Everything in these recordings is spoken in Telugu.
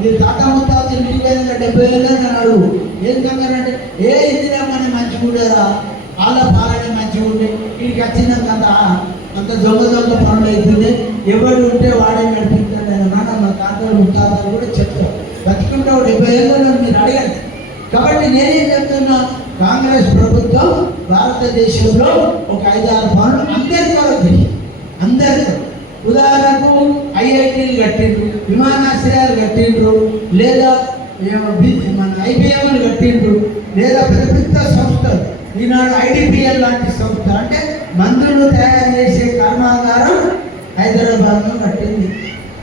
మీరు తాత ముత్తాత ఇంటికి పోయిన 70 ఏళ్ళు అని అడుగు. ఏం కంగారంటే ఏ ఇందిరా మన మంచిగా ఉండేరా, వాళ్ళ పాలనే మంచిగా ఉండే, వీడికి వచ్చినాక అంత దొంగ పనులు అవుతుంది, ఎవరు ఉంటే వాడే నడిపిస్తాడు ఆయన నాన్న. మా తాతలు ముత్తాతలు కూడా చెప్తారు, బతికుంటే 70 ఏళ్ళలో మీరు అడగండి. కాబట్టి నేనేం చెప్తున్నా, కాంగ్రెస్ ప్రభుత్వం భారతదేశంలో ఒక 5-6 పనులు అందరి కొరకు, అందరితో. ఉదాహరణకు ఐఐటీలు కట్టిండ్రు, విమానాశ్రయాలు కట్టిండ్రు, లేదా మన ఐబిఎంలు కట్టిండ్రు, లేదా పెద్ద పెద్ద సంస్థలు. ఈనాడు ఐడిపిఎల్ లాంటి సంస్థ అంటే మందులు తయారు చేసే కర్మాగారం హైదరాబాద్లో కట్టింది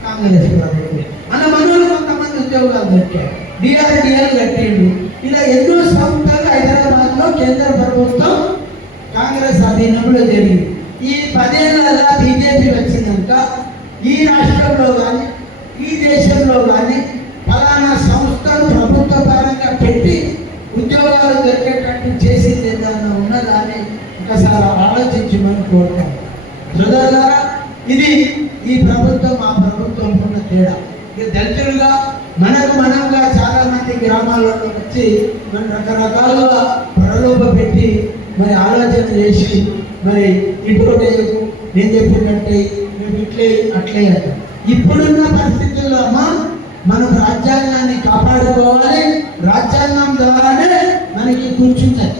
కాంగ్రెస్ ప్రభుత్వం. అలా మనలో కొంతమంది ఉద్యోగాలు దొరికారు, డిఆర్డిఎల్ కట్టిండు. ఇలా ఎన్నో సంస్థలు హైదరాబాద్లో కేంద్ర ప్రభుత్వం కాంగ్రెస్ అధీనంలో జరిగింది. ఈ 10 ఏళ్ళ బీజేపీ వచ్చినాక ఈ రాష్ట్రంలో కానీ ఈ దేశంలో కానీ ఫలానా సంస్థలు ప్రభుత్వ పరంగా పెట్టి ఉద్యోగాలు దొరికేటట్టు చేసింది ఏదన్నా ఉన్నదాన్ని ఒకసారి ఆలోచించమని కోరుతాం. సోదరులారా, ఇది ఈ ప్రభుత్వం ఆ ప్రభుత్వం ఉన్న తేడా. ఇక దళితులుగా మనంగా చాలా మంది గ్రామాల్లో వచ్చి మనం రకరకాలుగా ప్రలోభ పెట్టి మరి ఆలోచన చేసి మరి ఇంకోటి నేను చెప్పినట్టే మేము ఇట్లే అట్లే అంట. ఇప్పుడున్న పరిస్థితుల్లో అమ్మా మనం రాజ్యాంగాన్ని కాపాడుకోవాలి. రాజ్యాంగం ద్వారానే మనకి కూర్చుంటాయి.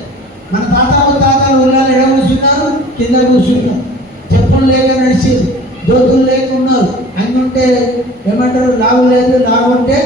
మన తాతలు ఉన్నారు, ఎడ కూర్చున్నారు, కింద కూర్చున్నారు, చెప్పులు లేక నడిచేది, దోతులు లేక ఉన్నారు. అన్ని ఉంటే ఏమంటారు, లాగు లేదు, లాగు ఉంటే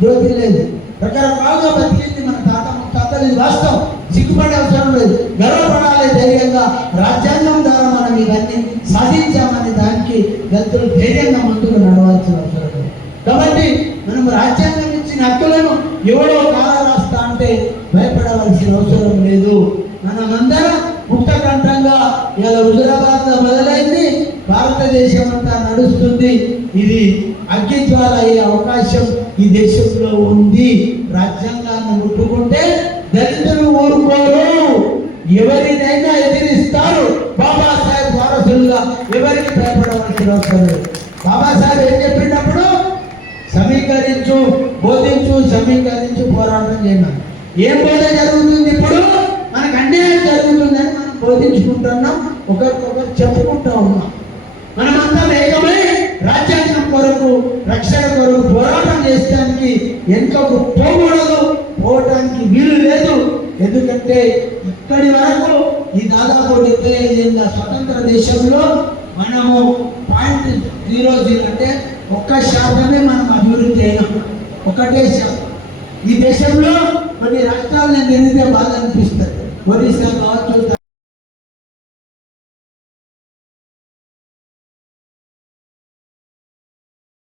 జ్యోతి లేదు. రకరకాలుగా బతికింది మన తాతలు. ఇది వాస్తవం, సిగ్గుపడే అవసరం లేదు, గర్వపడాలి ధైర్యంగా. రాజ్యాంగం ద్వారా మనం ఇవన్నీ సాధించామని దానికి దళితులు ధైర్యంగా ముందుకు నడవాల్సిన అవసరం లేదు. కాబట్టి మనం రాజ్యాంగం ఇచ్చిన హక్కులను ఎవడో కాలరాస్తా అంటే భయపడవలసిన అవసరం లేదు. మనమందరం ముక్తకంఠంగా ఇలా హుజురాబాద్లో మొదలైంది, భారతదేశం అంతా నడుస్తుంది. ఇది అగ్గిజ్వాల అయ్యే అవకాశం ఈ దేశంలో ఉంది. రాజ్యాంగాన్ని ముట్టుకుంటే దళితులు ఊరుకోరు, ఎవరినైనా ఎదిరిస్తారు. బాబాసాహెబ్ వారసులుగా ఎవరికి భయపడవలసిన అవసరం లేదు. బాబాసాహెబ్ ఏం చెప్పినప్పుడు సమీకరించు, బోధించు, సమీకరించు, పోరాటం చేయమని. ఏం బోధ జరుగుతుంది? ఇప్పుడు మనకు అన్యాయం జరుగుతుందని మనం బోధించుకుంటున్నాం, ఒకరికొకరు చెప్పుకుంటూ ఉన్నాం. మనమంతా ఏకమై రాజ్యాంగం కొరకు, రక్షణ కొరకు పోరాటం చేసడానికి ఎంతకు పోకూడదు, పోవటానికి వీలు లేదు. ఎందుకంటే ఇక్కడి వరకు ఈ దాదాపు 75 ఏళ్ళ స్వతంత్ర దేశంలో మనము 0.00 అంటే 1% మనం అభివృద్ధి అయినాం, 1%. ఈ దేశంలో కొన్ని రాష్ట్రాలను నిందితే బాధ అనిపిస్తుంది. ఒరిస్సా కావచ్చు,